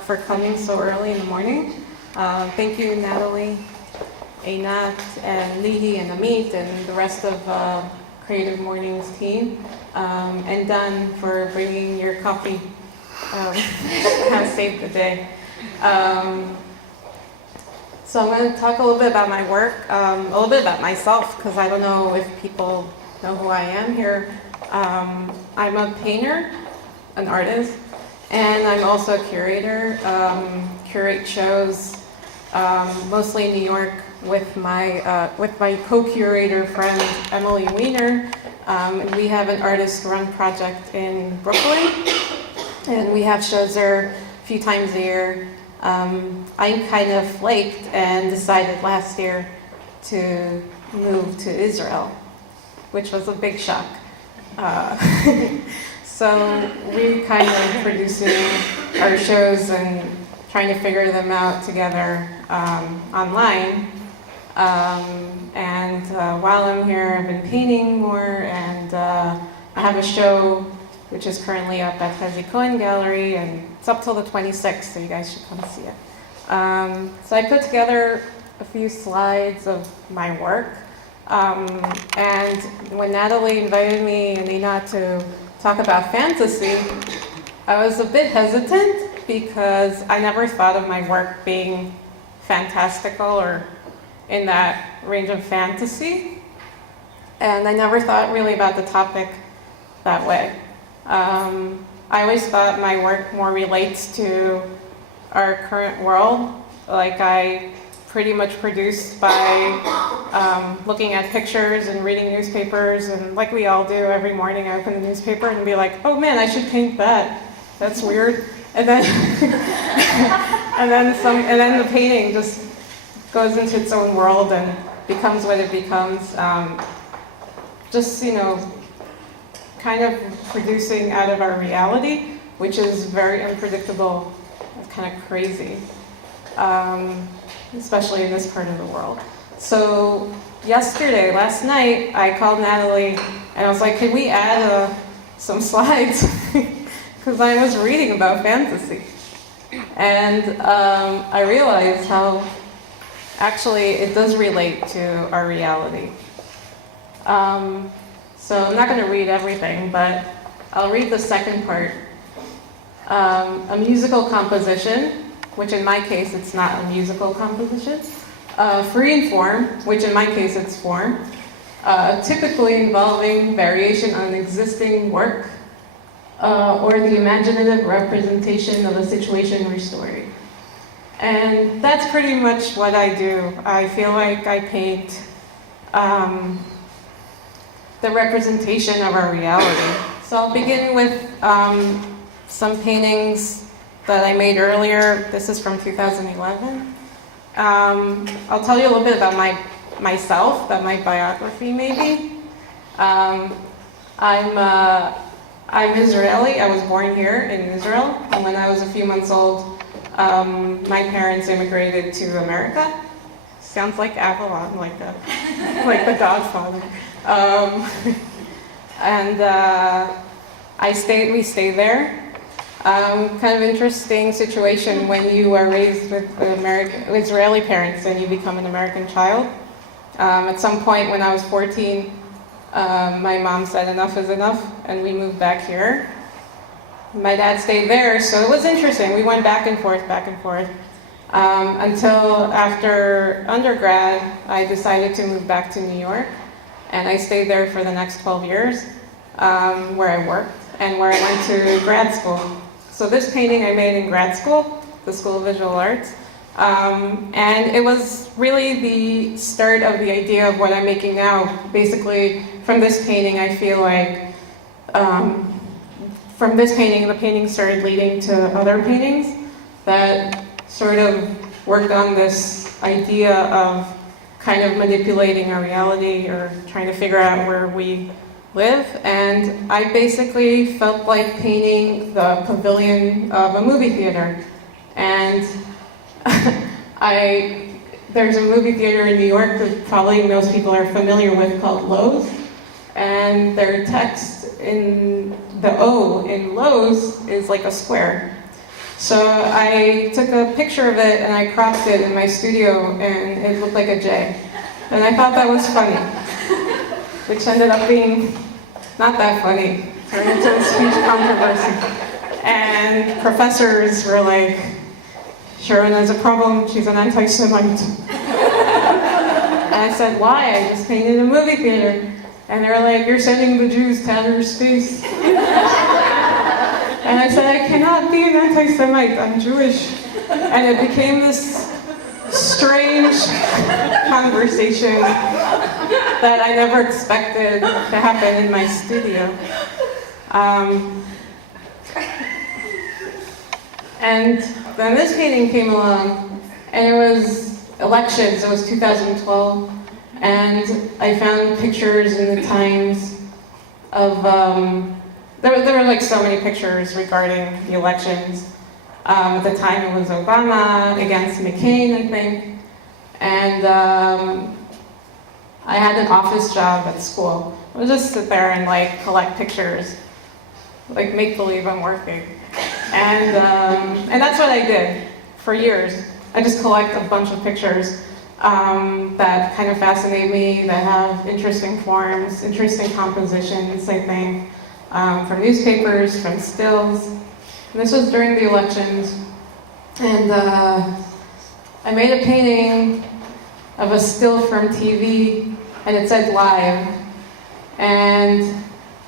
for coming so early in the morning. Thank you, Natalie, Einat, and Lihi, and Amit, and the rest of Creative Mornings team, and Dan for bringing your coffee. Kind of saved the day. So I'm going to talk a little bit about my work, a little bit about myself, because I don't know if people know who I am here. I'm a painter, an artist, and I'm also a curator. Curate shows, mostly in New York, with my co-curator friend Emily Weiner. And we have an artist-run project in Brooklyn, and we have shows there a few times a year. I kind of flaked and decided last year to move to Israel, which was a big shock. So we're kind of producing our shows and trying to figure them out together online. And while I'm here, I've been painting more, and I have a show which is currently up at Chezi Cohen Gallery, and it's up till the 26th, so you guys should come see it. So I put together a few slides of my work, and when Natalie invited me and Einat to talk about fantasy, I was a bit hesitant because I never thought of my work being fantastical or in that range of fantasy, and I never thought really about the topic that way. I always thought my work more relates to our current world, like I pretty much produce by looking at pictures and reading newspapers, and like we all do every morning, I open the newspaper and be like, oh man, I should paint that. That's weird. And then and then the painting just goes into its own world and becomes what it becomes. Just, kind of producing out of our reality, which is very unpredictable. It's kind of crazy, especially in this part of the world. So last night, I called Natalie and I was like, could we add some slides? Because I was reading about fantasy. And I realized how actually it does relate to our reality. So I'm not going to read everything, but I'll read the second part. A musical composition, which in my case it's not a musical composition. Free in form, which in my case it's form. Typically involving variation on existing work, or the imaginative representation of a situation or story. And that's pretty much what I do. I feel like I paint the representation of our reality. So I'll begin with some paintings that I made earlier. This is from 2011. I'll tell you a little bit about myself, about my biography maybe. I'm Israeli. I was born here in Israel, and when I was a few months old, my parents immigrated to America. Sounds like Avalon, like the Godfather. And we stayed there. Kind of interesting situation when you are raised with Israeli parents and you become an American child. At some point when I was 14, my mom said enough is enough, and we moved back here. My dad stayed there, so it was interesting. We went back and forth, until after undergrad, I decided to move back to New York, and I stayed there for the next 12 years, where I worked and where I went to grad school. So this painting I made in grad school, the School of Visual Arts, and it was really the start of the idea of what I'm making now. Basically, from this painting, I feel like from this painting, the painting started leading to other paintings that sort of worked on this idea of kind of manipulating our reality or trying to figure out where we live. And I basically felt like painting the pavilion of a movie theater. And there's a movie theater in New York that probably most people are familiar with called Lowe's. And their text in the O in Lowe's is like a square. So I took a picture of it and I cropped it in my studio and it looked like a J. And I thought that was funny, which ended up being not that funny. Turned into this huge controversy. And professors were like, Sharona has a problem, she's an anti-Semite. And I said, why? I just painted a movie theater. And they were like, you're sending the Jews to outer space. And I said, I cannot be an anti-Semite, I'm Jewish. And it became this strange conversation that I never expected to happen in my studio. And then this painting came along, and it was elections, it was 2012, and I found pictures in the Times of, there were like so many pictures regarding the elections. At the time it was Obama against McCain, I think, and I had an office job at school. I would just sit there and like collect pictures, like make believe I'm working. And that's what I did for years. I just collect a bunch of pictures that kind of fascinate me, that have interesting forms, interesting compositions, I think, from newspapers, from stills. And this was during the elections. And I made a painting of a still from TV, and it said live. And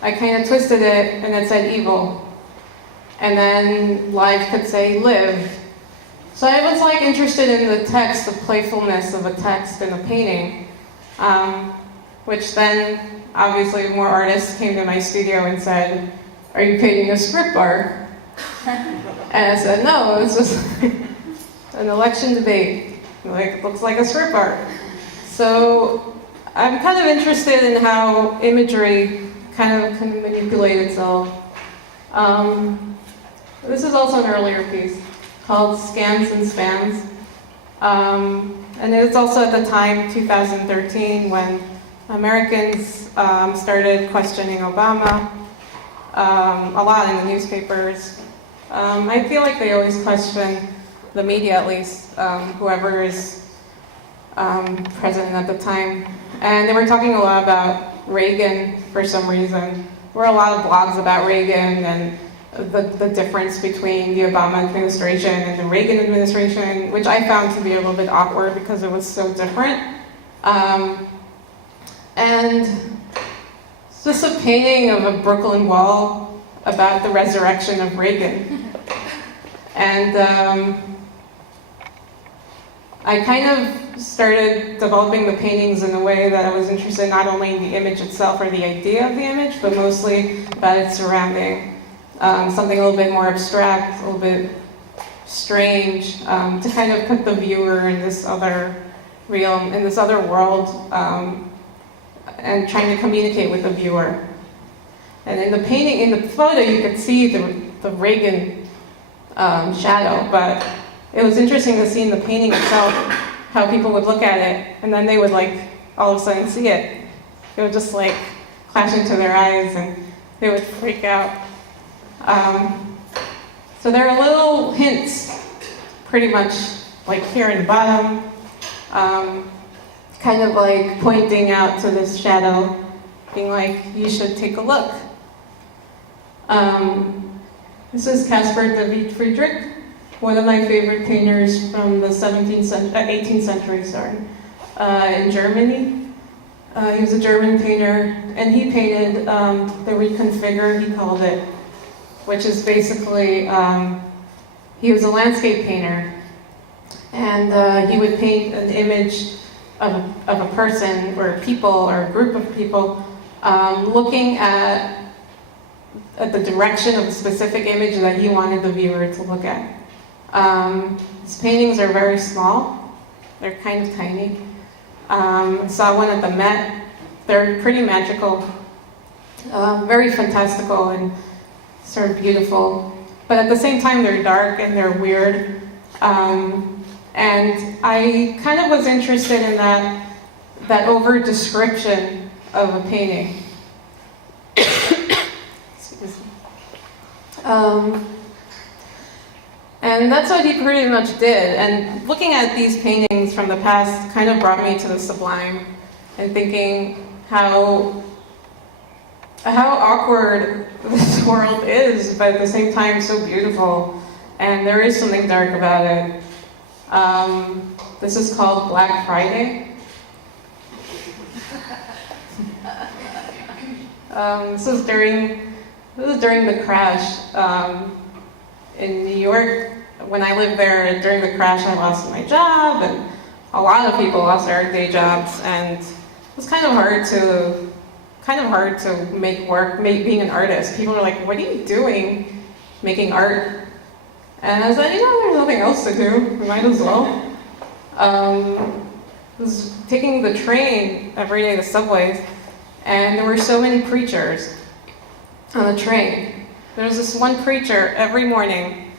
I kind of twisted it, and it said evil. And then live could say live. So I was like interested in the text, the playfulness of a text in a painting, which then obviously more artists came to my studio and said, are you painting a script art? And I said, no, this was an election debate. Like, it looks like a script art. So I'm kind of interested in how imagery kind of can manipulate itself. This is also an earlier piece called Scams and Spams. And it was also at the time, 2013, when Americans started questioning Obama a lot in the newspapers. I feel like they always question the media, at least, whoever is president at the time. And they were talking a lot about Reagan for some reason. There were a lot of blogs about Reagan and the difference between the Obama administration and the Reagan administration, which I found to be a little bit awkward because it was so different. And it's just a painting of a Brooklyn wall about the resurrection of Reagan. And I kind of started developing the paintings in a way that I was interested not only in the image itself or the idea of the image, but mostly about its surrounding. Something a little bit more abstract, a little bit strange, to kind of put the viewer in this other realm, in this other world, and trying to communicate with the viewer. And in the painting, in the photo, you could see the Reagan shadow, but it was interesting to see in the painting itself how people would look at it, and then they would like all of a sudden see it. It would just like flash into their eyes, and they would freak out. So there are little hints, pretty much like here in the bottom, kind of like pointing out to this shadow, being like, you should take a look. This is Caspar David Friedrich, one of my favorite painters from the 18th century, in Germany. He was a German painter, and he painted the Reconfigure, he called it, which is basically, he was a landscape painter, and he would paint an image of a person or people or a group of people looking at the direction of a specific image that he wanted the viewer to look at. His paintings are very small. They're kind of tiny. I saw one at the Met. They're pretty magical, very fantastical and sort of beautiful. But at the same time, they're dark and they're weird. And I kind of was interested in that over-description of a painting. Excuse me. And that's what he pretty much did. And looking at these paintings from the past kind of brought me to the sublime, and thinking how awkward this world is, but at the same time so beautiful. And there is something dark about it. This is called Black Friday. This was during the crash in New York. When I lived there during the crash, I lost my job, and a lot of people lost their day jobs, and it was kind of hard to make work, being an artist. People were like, "What are you doing, making art?" And I was like, there's nothing else to do. We might as well. I was taking the train every day, the subways, and there were so many preachers on the train. There was this one preacher every morning.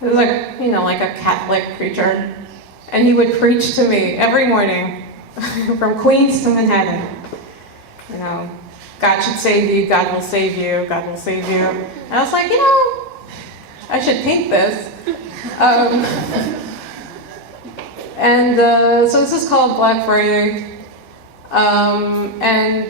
It was like, like a Catholic preacher. And he would preach to me every morning, from Queens to Manhattan. God should save you, God will save you, God will save you. And I was like, I should paint this. So this is called Black Friday. And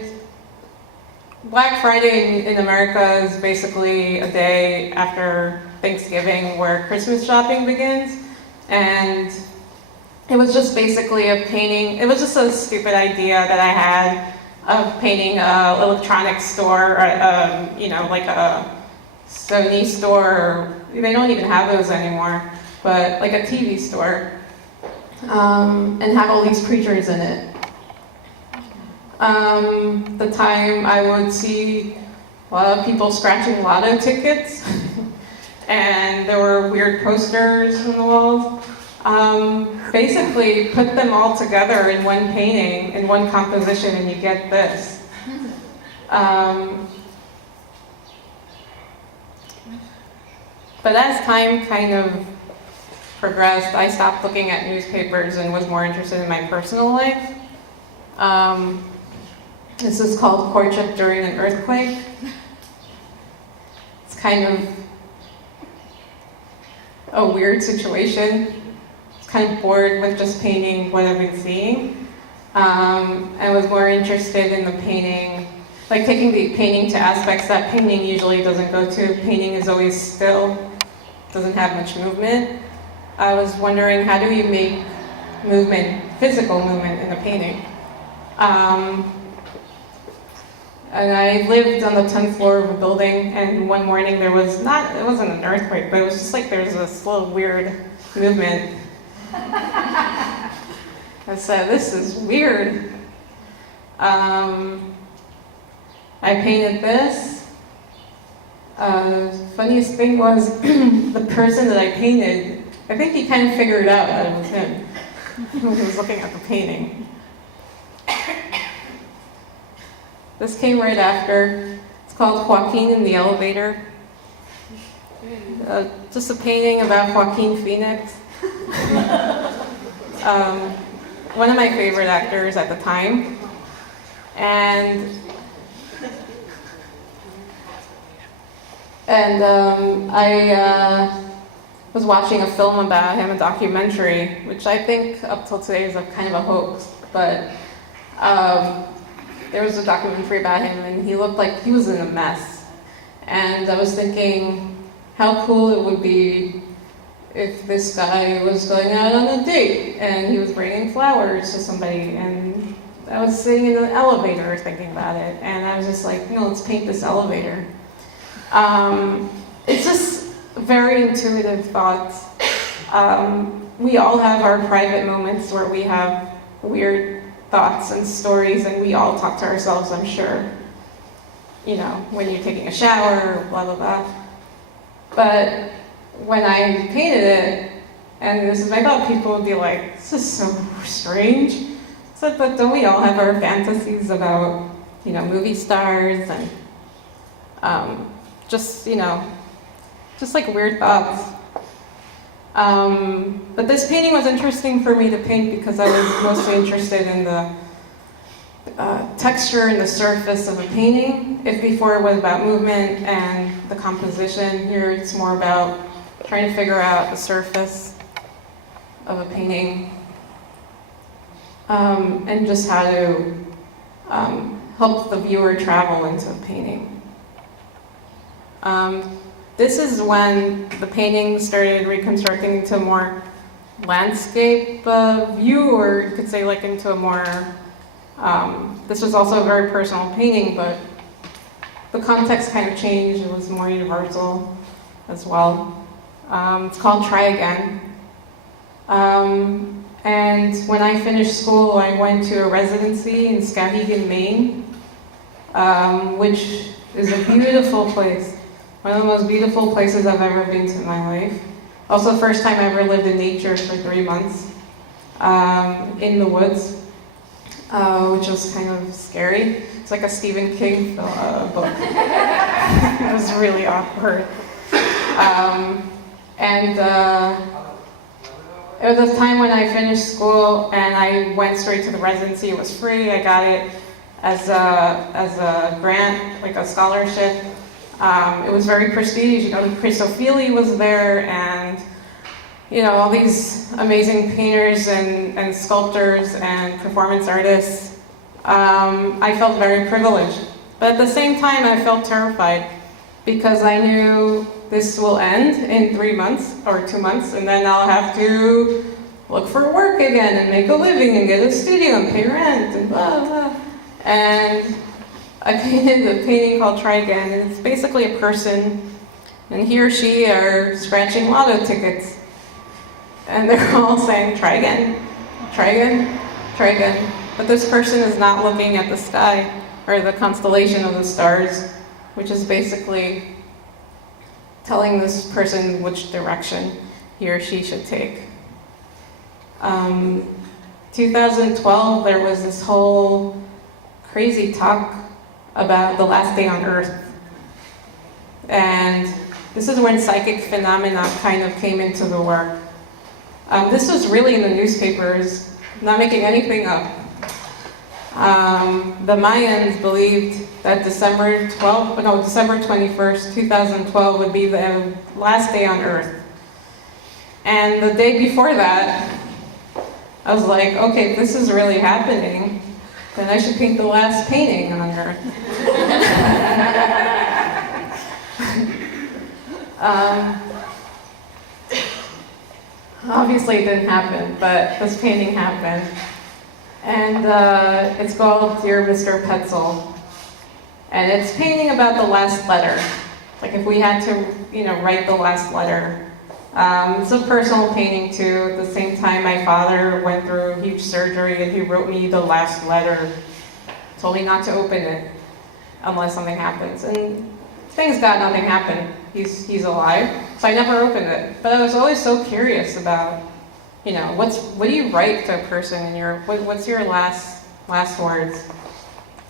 Black Friday in America is basically a day after Thanksgiving where Christmas shopping begins. And it was just basically a painting. It was just a stupid idea that I had of painting an electronics store, like a Sony store. They don't even have those anymore, but like a TV store, and have all these preachers in it. The time I would see a lot of people scratching lotto tickets, and there were weird posters on the walls. Basically, put them all together in one painting, in one composition, and you get this. But as time kind of progressed, I stopped looking at newspapers and was more interested in my personal life. This is called Courtship During an Earthquake. It's kind of a weird situation. Kind of bored with just painting what I've been seeing. I was more interested in the painting, like taking the painting to aspects that painting usually doesn't go to. Painting is always still, doesn't have much movement. I was wondering, how do you make movement, physical movement in a painting? And I lived on the 10th floor of a building, and one morning it wasn't an earthquake, but it was just like there was this little weird movement. I said, this is weird. I painted this. Funniest thing was the person that I painted, I think he kind of figured out that it was him when he was looking at the painting. This came right after. It's called Joaquin in the Elevator. Just a painting about Joaquin Phoenix. One of my favorite actors at the time. And I was watching a film about him, a documentary, which I think up till today is a kind of a hoax, but there was a documentary about him, and he looked like he was in a mess. And I was thinking how cool it would be if this guy was going out on a date and he was bringing flowers to somebody, and I was sitting in an elevator thinking about it, and I was just like, let's paint this elevator. It's just very intuitive thoughts. We all have our private moments where we have weird thoughts and stories, and we all talk to ourselves, I'm sure. When you're taking a shower, blah, blah, blah. But when I painted it, and this is my thought, people would be like, this is so strange. So, but don't we all have our fantasies about, movie stars and just like weird thoughts. But this painting was interesting for me to paint because I was mostly interested in the texture and the surface of a painting. If before it was about movement and the composition, here it's more about trying to figure out the surface of a painting, and just how to help the viewer travel into a painting. This is when the painting started reconstructing into a more landscape view, or you could say like into a more, this was also a very personal painting, but the context kind of changed. It was more universal as well. It's called Try Again. And when I finished school, I went to a residency in Skowhegan, Maine, which is a beautiful place. One of the most beautiful places I've ever been to in my life. Also, the first time I ever lived in nature for 3 months, in the woods, which was kind of scary. It's like a Stephen King book. It was really awkward. It was a time when I finished school and I went straight to the residency. It was free. I got it as a grant, like a scholarship. It was very prestigious. Chrysophili was there, and all these amazing painters and sculptors and performance artists. I felt very privileged, but at the same time, I felt terrified because I knew this will end in 3 months or 2 months, and then I'll have to look for work again and make a living and get a studio and pay rent and blah, blah. And I painted a painting called Try Again, and it's basically a person, and he or she are scratching lotto tickets. And they're all saying, try again, try again, try again. But this person is not looking at the sky or the constellation of the stars, which is basically telling this person which direction he or she should take. 2012, there was this whole crazy talk about the last day on Earth. And this is when psychic phenomena kind of came into the work. This was really in the newspapers, not making anything up. The Mayans believed that December 21st, 2012 would be the last day on Earth. And the day before that, I was like, okay, if this is really happening, then I should paint the last painting on Earth. Obviously it didn't happen, but this painting happened. And it's called Dear Mr. Petzl. And it's painting about the last letter. Like if we had to, write the last letter. It's a personal painting too. At the same time, my father went through huge surgery and he wrote me the last letter. Told me not to open it unless something happens. And thanks God nothing happened. He's alive. So I never opened it. But I was always so curious about, what do you write to a person in what's your last words?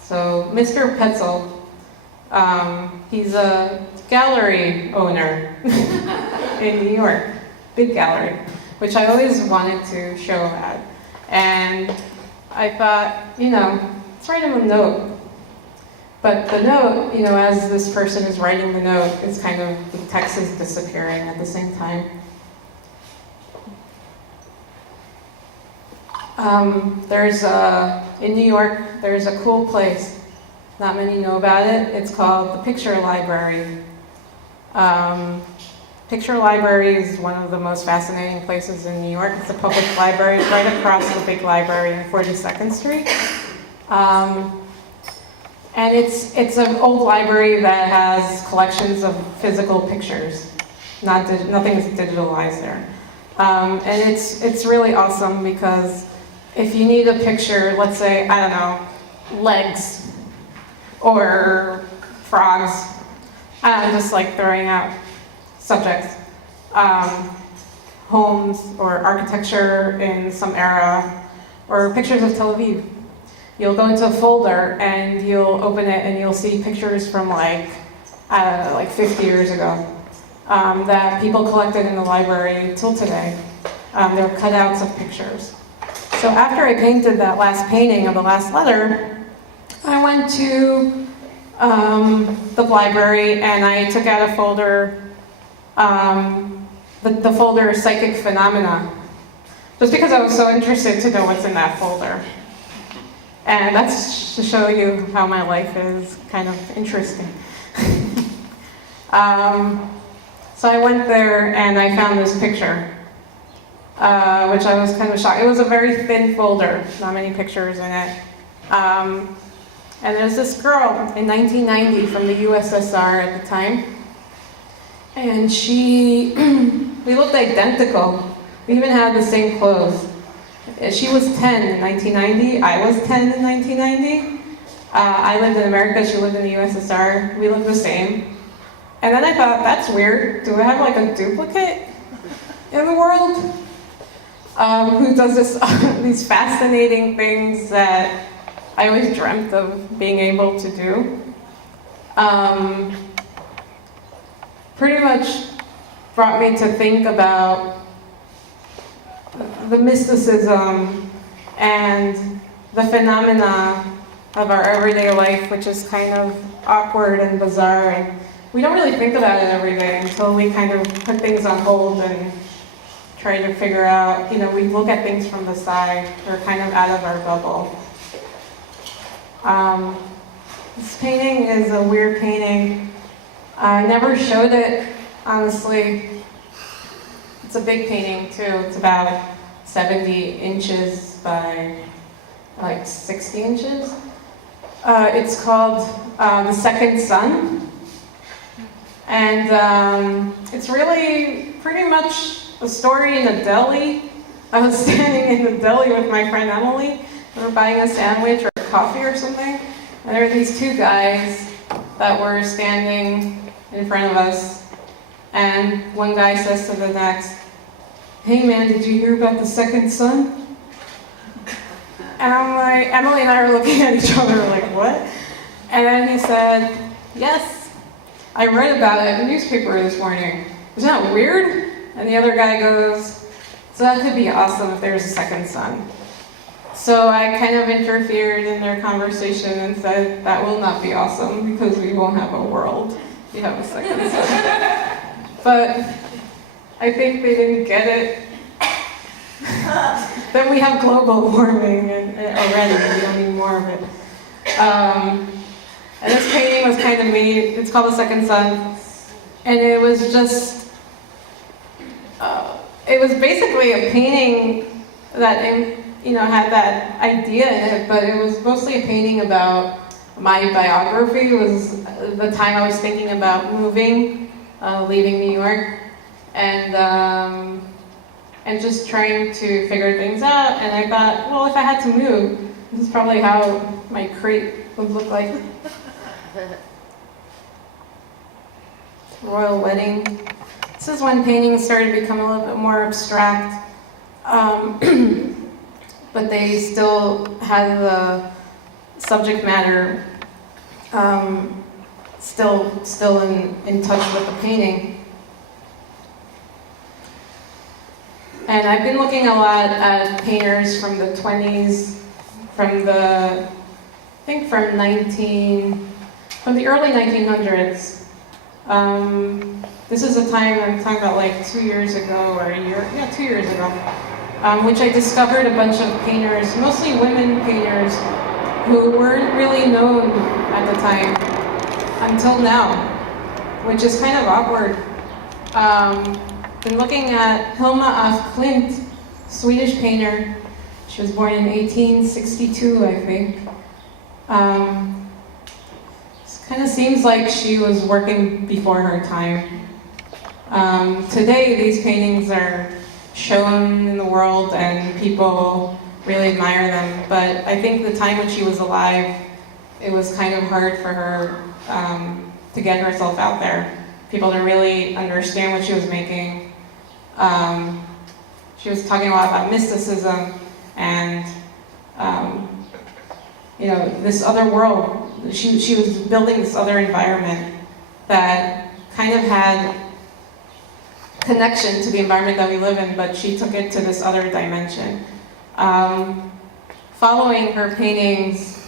So Mr. Petzl, he's a gallery owner in New York, big gallery, which I always wanted to show at. And I thought, let's write him a note. But the note, as this person is writing the note, it's kind of, the text is disappearing at the same time. In New York, there's a cool place. Not many know about it. It's called the Picture Library. Picture Library is one of the most fascinating places in New York. It's a public library right across the big library on 42nd Street. And it's an old library that has collections of physical pictures. Nothing is digitalized there. And it's really awesome because if you need a picture, let's say, I don't know, legs or frogs, I'm just like throwing out subjects, homes or architecture in some era, or pictures of Tel Aviv. You'll go into a folder and you'll open it and you'll see pictures from like 50 years ago that people collected in the library till today. They're cutouts of pictures. So after I painted that last painting of the last letter, I went to the library and I took out a folder the folder Psychic Phenomena, just because I was so interested to know what's in that folder. And that's to show you how my life is kind of interesting. So I went there and I found this picture, which I was kind of shocked. It was a very thin folder, not many pictures in it. And there's this girl in 1990 from the USSR at the time. And we looked identical. We even had the same clothes. She was 10 in 1990. I was 10 in 1990. I lived in America. She lived in the USSR. We looked the same. And then I thought, that's weird. Do I have like a duplicate in the world who does these fascinating things that I always dreamt of being able to do? Pretty much brought me to think about the mysticism and the phenomena of our everyday life, which is kind of awkward and bizarre. And we don't really think about it every day until we kind of put things on hold and try to figure out, we look at things from the side. We're kind of out of our bubble. This painting is a weird painting. I never showed it, honestly. It's a big painting too. It's about 70 inches by like 60 inches. It's called The Second Sun. And it's really pretty much a story in a deli. I was standing in the deli with my friend Emily. We were buying a sandwich or a coffee or something. And there were these two guys that were standing in front of us. And one guy says to the next, "Hey man, did you hear about the second sun?" And I'm like, Emily and I were looking at each other like, what? And then he said, "Yes, I read about it in the newspaper this morning. Isn't that weird?" And the other guy goes, "So that could be awesome if there's a second sun." So I kind of interfered in their conversation and said, "That will not be awesome because we won't have a world. We have a second sun." But I think they didn't get it. Then we have global warming already. We don't need more of it. And this painting was kind of made. It's called The Second Sun, and it was just. It was basically a painting that had that idea in it, but it was mostly a painting about my biography. It was the time I was thinking about moving, leaving New York. And just trying to figure things out. And I thought, well, if I had to move, this is probably how my crate would look like. Royal wedding. This is when paintings started to become a little bit more abstract. But they still had the subject matter still in touch with the painting. And I've been looking a lot at painters from the 20s, from the early 1900s. This is a time, I'm talking about like 2 years ago, or 2 years ago, which I discovered a bunch of painters, mostly women painters, who weren't really known at the time until now, which is kind of awkward. Been looking at Hilma af Klint, Swedish painter. She was born in 1862, I think. It kind of seems like she was working before her time. Today, these paintings are shown in the world and people really admire them. But I think the time when she was alive, it was kind of hard for her to get herself out there. People to really understand what she was making. She was talking a lot about mysticism and, this other world. She was building this other environment that kind of had connection to the environment that we live in, but she took it to this other dimension. Following her paintings,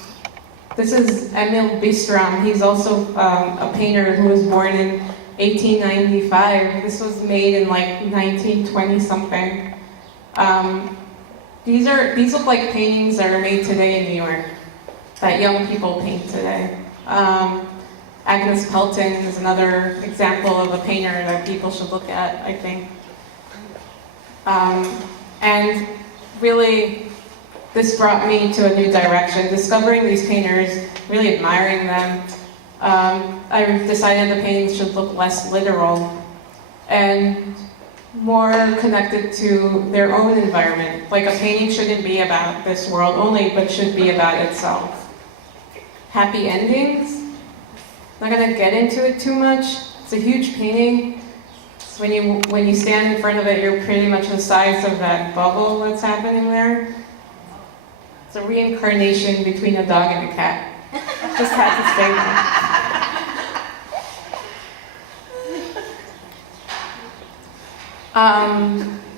this is Edmond V-Strom. He's also a painter who was born in 1895. This was made in like 1920 something. These look like paintings that are made today in New York, that young people paint today. Agnes Pelton is another example of a painter that people should look at, I think. And really, this brought me to a new direction. Discovering these painters, really admiring them, I decided the paintings should look less literal and more connected to their own environment. Like a painting shouldn't be about this world only, but should be about itself. Happy endings. I'm not gonna get into it too much. It's a huge painting. So when you stand in front of it, you're pretty much the size of that bubble that's happening there. It's a reincarnation between a dog and a cat. Just had to say that.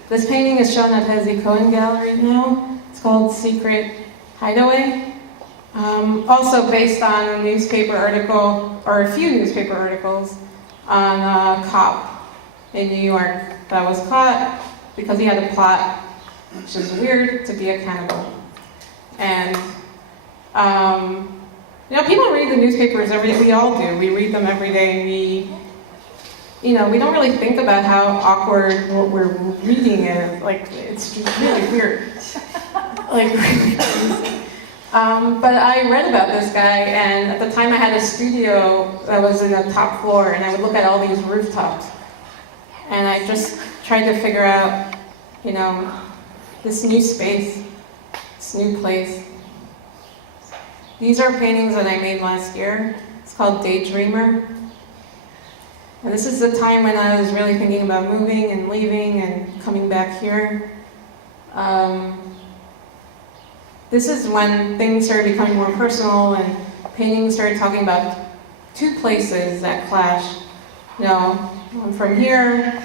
This painting is shown at Hezi Cohen Gallery now. It's called Secret Hideaway. Also based on a newspaper article, or a few newspaper articles, on a cop in New York that was caught because he had a plot, which is weird, to be a cannibal. And, people read the newspapers every day. We all do. We read them every day, and we don't really think about how awkward what we're reading is. Like, it's just really weird. Like, really crazy. But I read about this guy, and at the time I had a studio that was in the top floor, and I would look at all these rooftops. And I just tried to figure out, this new space, this new place. These are paintings that I made last year. It's called Daydreamer. And this is the time when I was really thinking about moving and leaving and coming back here. This is when things started becoming more personal and paintings started talking about two places that clash. I'm from here,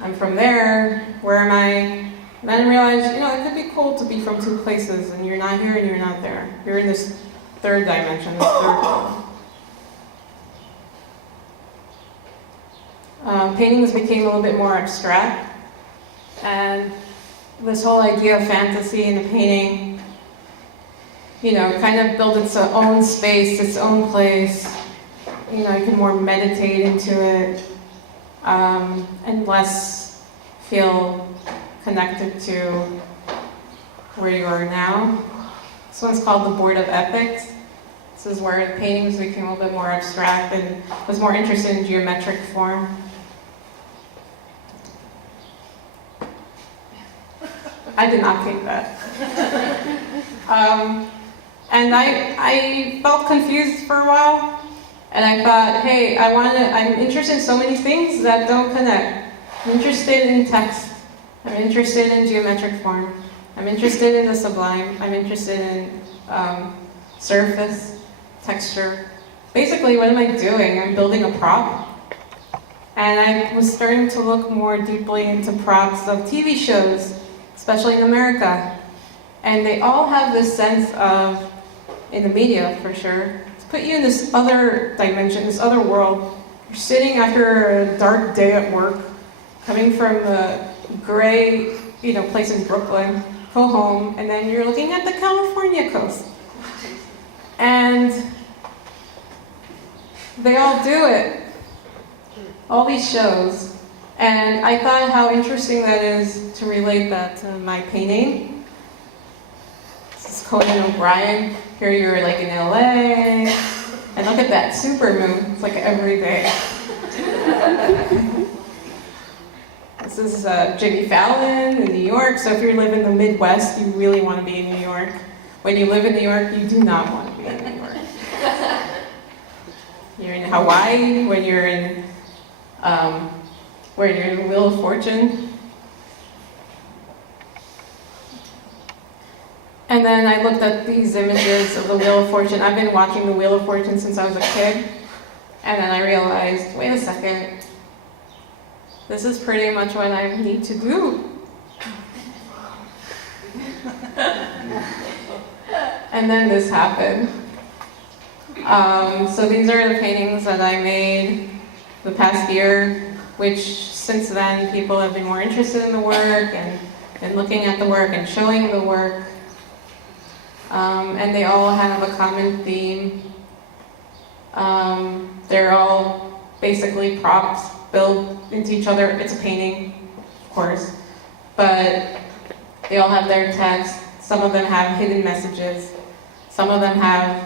I'm from there, where am I? And then I realized, it could be cool to be from two places, and you're not here and you're not there. You're in this third dimension, this third world. Paintings became a little bit more abstract, and this whole idea of fantasy in a painting, kind of built its own space, its own place. You can more meditate into it, and less feel connected to where you are now. This one's called The Board of Epics. This is where the paintings became a little bit more abstract and was more interested in geometric form. I did not take that. And I felt confused for a while, and I thought, hey, I'm interested in so many things that don't connect. I'm interested in text. I'm interested in geometric form. I'm interested in the sublime. I'm interested in surface, texture. Basically, what am I doing? I'm building a prop. And I was starting to look more deeply into props of TV shows, especially in America. And they all have this sense of, in the media for sure, to put you in this other dimension, this other world. You're sitting after a dark day at work, coming from a gray, place in Brooklyn, go home, and then you're looking at the California coast. And they all do it. All these shows. And I thought how interesting that is to relate that to my painting. This is Conan O'Brien. Here you're like in LA. And look at that supermoon. It's like every day. This is Jimmy Fallon in New York. So if you live in the Midwest, you really want to be in New York. When you live in New York, you do not want to be in New York. You're in Hawaii, when you're in the Wheel of Fortune. And then I looked at these images of the Wheel of Fortune. I've been watching the Wheel of Fortune since I was a kid. And then I realized, wait a second, this is pretty much what I need to do. And then this happened. So these are the paintings that I made the past year, which since then people have been more interested in the work and looking at the work and showing the work. And they all have a common theme. They're all basically props built into each other. It's a painting, of course, but they all have their text. Some of them have hidden messages. Some of them have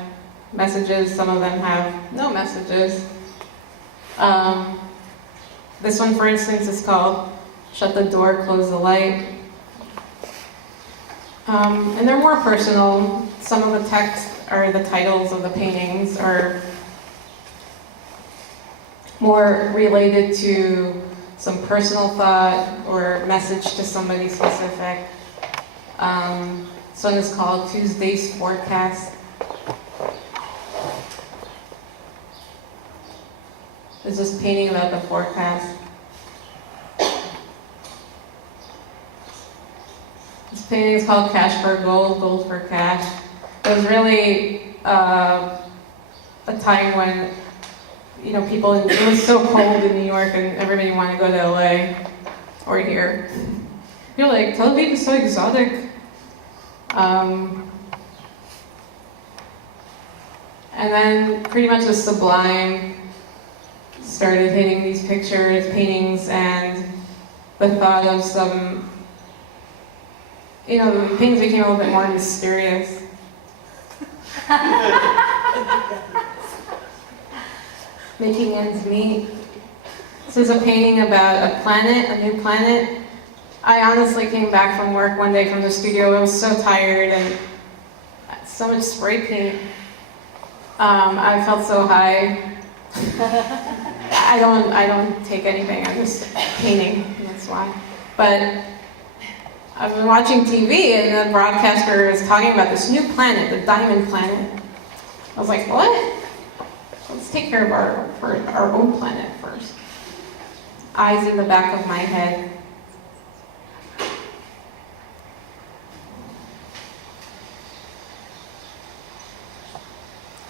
messages. Some of them have no messages. This one, for instance, is called "Shut the Door, Close the Light." And they're more personal. Some of the text or the titles of the paintings are more related to some personal thought or message to somebody specific. This one is called Tuesday's Forecast. It's just painting about the forecast. This painting is called Cash for Gold, Gold for Cash. It was really a time when, you know, it was so cold in New York and everybody wanted to go to LA or here. You're like, Tel Aviv is so exotic. And then pretty much the Sublime started hitting these paintings, and the thought of some, you know, the paintings became a little bit more mysterious. Making ends meet. This is a painting about a planet, a new planet. I honestly came back from work one day from the studio. I was so tired and so much spray paint. I felt so high. I don't take anything. I'm just painting. That's why. But I've been watching TV, and the broadcaster is talking about this new planet, the Diamond Planet. I was like, what? Let's take care of our own planet first. Eyes in the back of my head.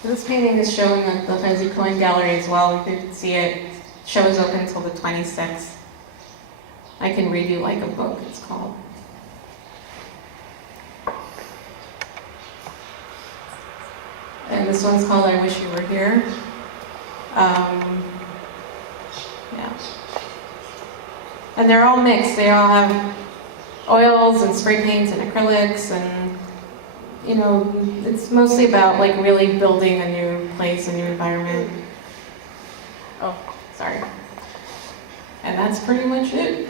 This painting is shown at the Chazzy Cohen Gallery as well. You can see it. Show is open until the 26th. I Can Read You Like a Book, it's called. And this one's called I Wish You Were Here. Yeah. And they're all mixed. They all have oils and spray paints and acrylics, and you know, it's mostly about like really building a new place, a new environment. Oh, sorry. And that's pretty much it.